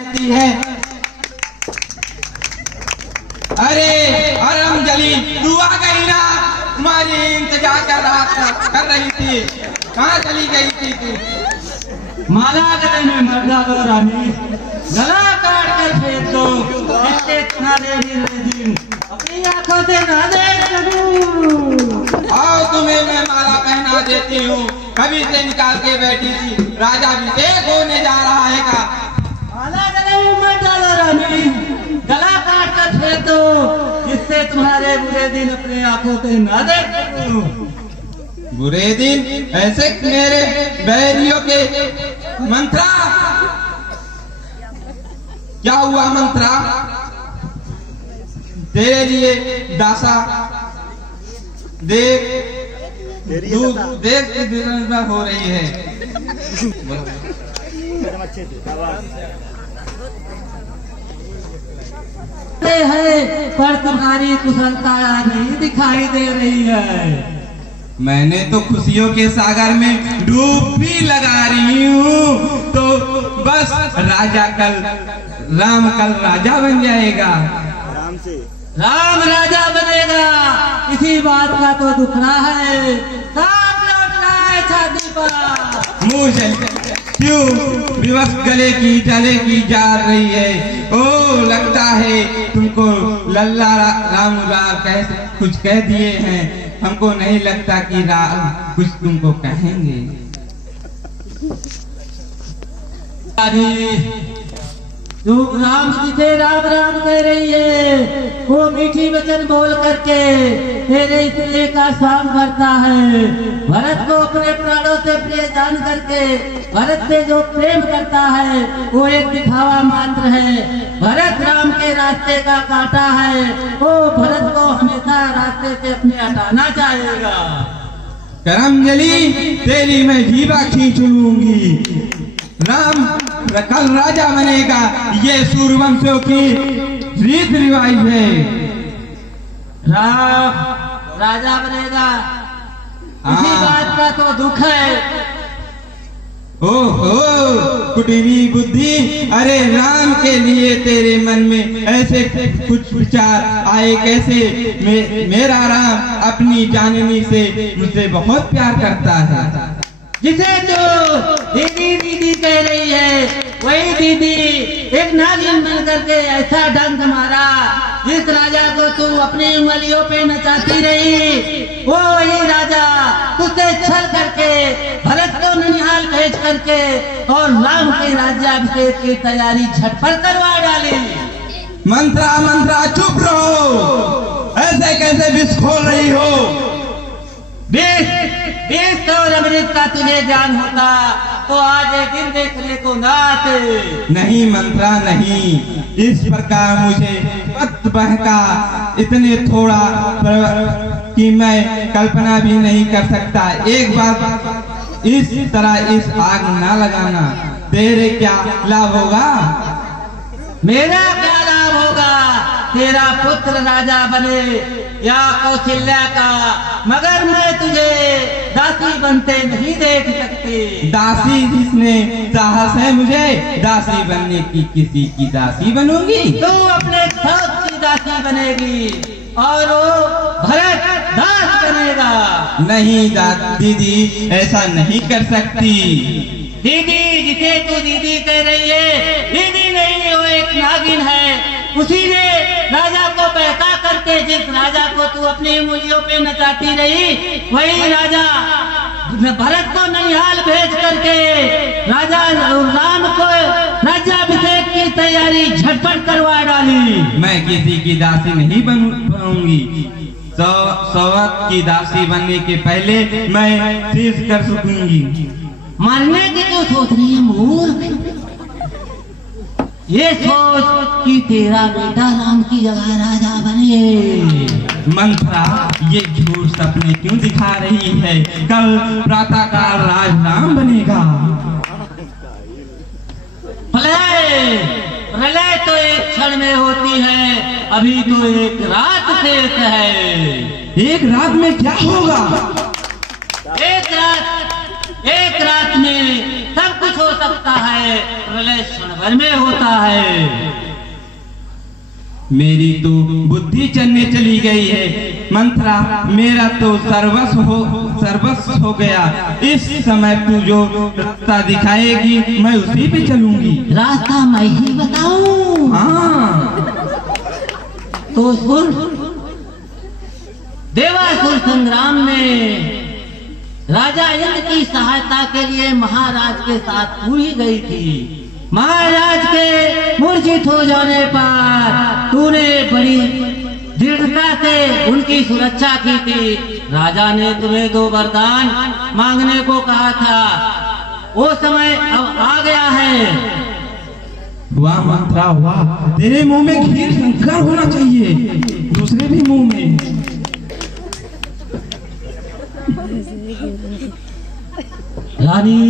है। अरे अरम जली तू आ गई ना, तुम्हारी इंतजार कर रही थी, कहाँ चली गई थी तू? माला गले में मर जाओ रानी, गला काट कर फेंक दो, इससे तुम्हारे दिन अपनी आंखों से ना देख सकूं। आओ तुम्हें मैं माला पहना देती हूँ, कभी से निकाल के बैठी थी, राजा अभिषेक होने जा रहा है का। माला गले में मर जाओ रानी, गला काट कर फेंक दो, जिससे तुम्हारे बुरे दिन अपने आंखों से ना देख सकूं। बुरे दिन? ऐसे मेरे बैरियों के मंत्रा? क्या हुआ मंत्रा? तेरे लिए दासा देख दूध देख हो रही है। पर तुम्हारी कुशलता नहीं दिखाई दे रही है। मैंने तो खुशियों के सागर में डूबी लगा रही हूँ, तो बस राम कल राजा बन जाएगा। राम राजा बनेगा, इसी बात का तो दुखना है। साथ लौट रहा है छाती पर। मुँह क्यों विवश गले की चले की जा रही है? ओ लगता है तुमको लल्ला राम कुछ कह दिए हैं, हमको नहीं लगता कि कुछ तुमको कहेंगे। तू राम जी से राम राम कह रही है, वो मीठी वचन बोल करके तेरे इसलिए का स्वागत करता है। भरत को अपने प्राणों से प्रिय जान करके भरत से जो प्रेम करता है वो एक दिखावा मात्र है। भरत राम के रास्ते का कांटा है, वो भरत को हमेशा रास्ते से अपने हटाना चाहेगा। करमजली तेरी मैं जीवा खींच लूंगी। राम कल राजा बनेगा, ये सूर्यवंशियों की रीत रिवाज है। राम राजा बनेगा, इसी बात का तो दुख है। ओहो कुटिनी बुद्धि, अरे राम के लिए तेरे मन में ऐसे कुछ विचार आए कैसे? मेरा राम अपनी जाननी से मुझसे बहुत प्यार करता है। जिसे जो दीदी दीदी कह रही है, वही दीदी एक नागिन बन करके ऐसा डंक मारा, जिस राजा को तू अपनी उंगलियों पे नचाती रही, वो वही राजा तुझसे छल करके भरत को ननिहाल भेज करके और राम के राज्याभिषेक की तैयारी झटपट करवा डाली। मंत्रा चुप रहो, ऐसे कैसे विष खोल रही हो? देश और अमृत का तुझे ज्ञान होता तो आज एक दिन देखने को न आते। नहीं मंत्रा नहीं, इस प्रकार मुझे मत बहका, इतने थोड़ा कि मैं कल्पना भी नहीं कर सकता। एक बार इस तरह इस आग ना लगाना, तेरे क्या लाभ होगा? मेरा क्या लाभ होगा? तेरा पुत्र राजा बने या कौशल्या का, मगर मैं तुझे दासी बनते नहीं देख सकती। दासी? जिसने साहस है मुझे दासी बनने की, किसी की दासी बनूंगी? तू अपने शौक की दासी बनेगी और वो भरत दास बनेगा। नहीं दीदी, ऐसा नहीं कर सकती। दीदी जिसे तू दीदी कह रही है, दीदी नहीं, वो एक नागिन है। उसी ने राजा को बहका करके जिस राजा को तू अपनी उंगलियों पे नचाती रही, वही राजा भरत को ननिहाल भेज करके राजा राम को राज्याभिषेक की तैयारी झटपट करवा डाली। मैं किसी की दासी नहीं बनूंगी। सौवत की दासी बनने के पहले मैं शीश कर सकूंगी। मरने की तो सोच रही है मूर्ख। ये सोच कि तेरा बेटा राम की जगह राजा बने। मंत्रा ये झूठ सपने क्यों दिखा रही है? कल प्रातः काल राज राम बनेगा। प्रलय तो एक क्षण में होती है, अभी तो एक रात शेष है। एक रात में क्या होगा? एक रात एक रात में सब कुछ हो सकता है, प्रलय क्षण भर में होता है। मेरी तो बुद्धि चलने चली गई है मंत्रा, मेरा तो सर्वस्व हो गया। इस समय तू जो रास्ता दिखाएगी मैं उसी पे चलूंगी। रास्ता मैं ही बताऊं? हाँ। तो सुन, देवासुर संग्राम में राजा इंद्र की सहायता के लिए महाराज के साथ पूरी गई थी। महाराज के मूर्छित हो जाने पर तूने बड़ी दृढ़ता से उनकी सुरक्षा की थी। राजा ने तुम्हें 2 वरदान मांगने को कहा था, वो समय अब आ गया है। वाह मंत्रा वाह, तेरे मुंह में खीर शंकर होना चाहिए, दूसरे भी मुंह में। रानी,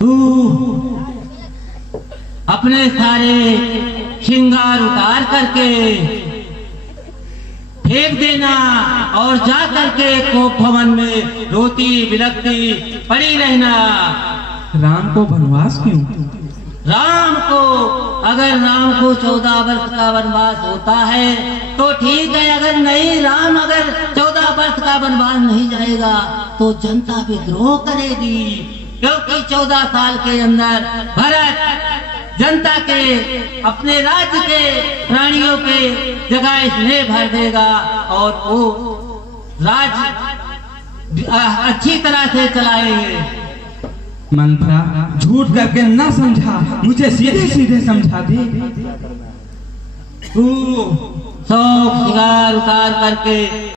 तू अपने सारे श्रृंगार उतार करके फेंक देना और जा करके कोप भवन में रोती बिलखती पड़ी रहना। राम को वनवास क्यों? राम को, अगर राम को 14 वर्ष का वनवास होता है तो ठीक है, अगर नहीं, राम अगर 14 वर्ष का वनवास नहीं जाएगा तो जनता विद्रोह करेगी, क्योंकि 14 साल के अंदर भरत जनता के, अपने राज्य के प्राणियों के जगह स्नेह भर देगा और वो राज्य अच्छी तरह से चलाएंगे। मंत्रा, झूठ करके ना समझा, मुझे सीधे सीधे समझा दे। तू 100 श्रृंगार उतार करके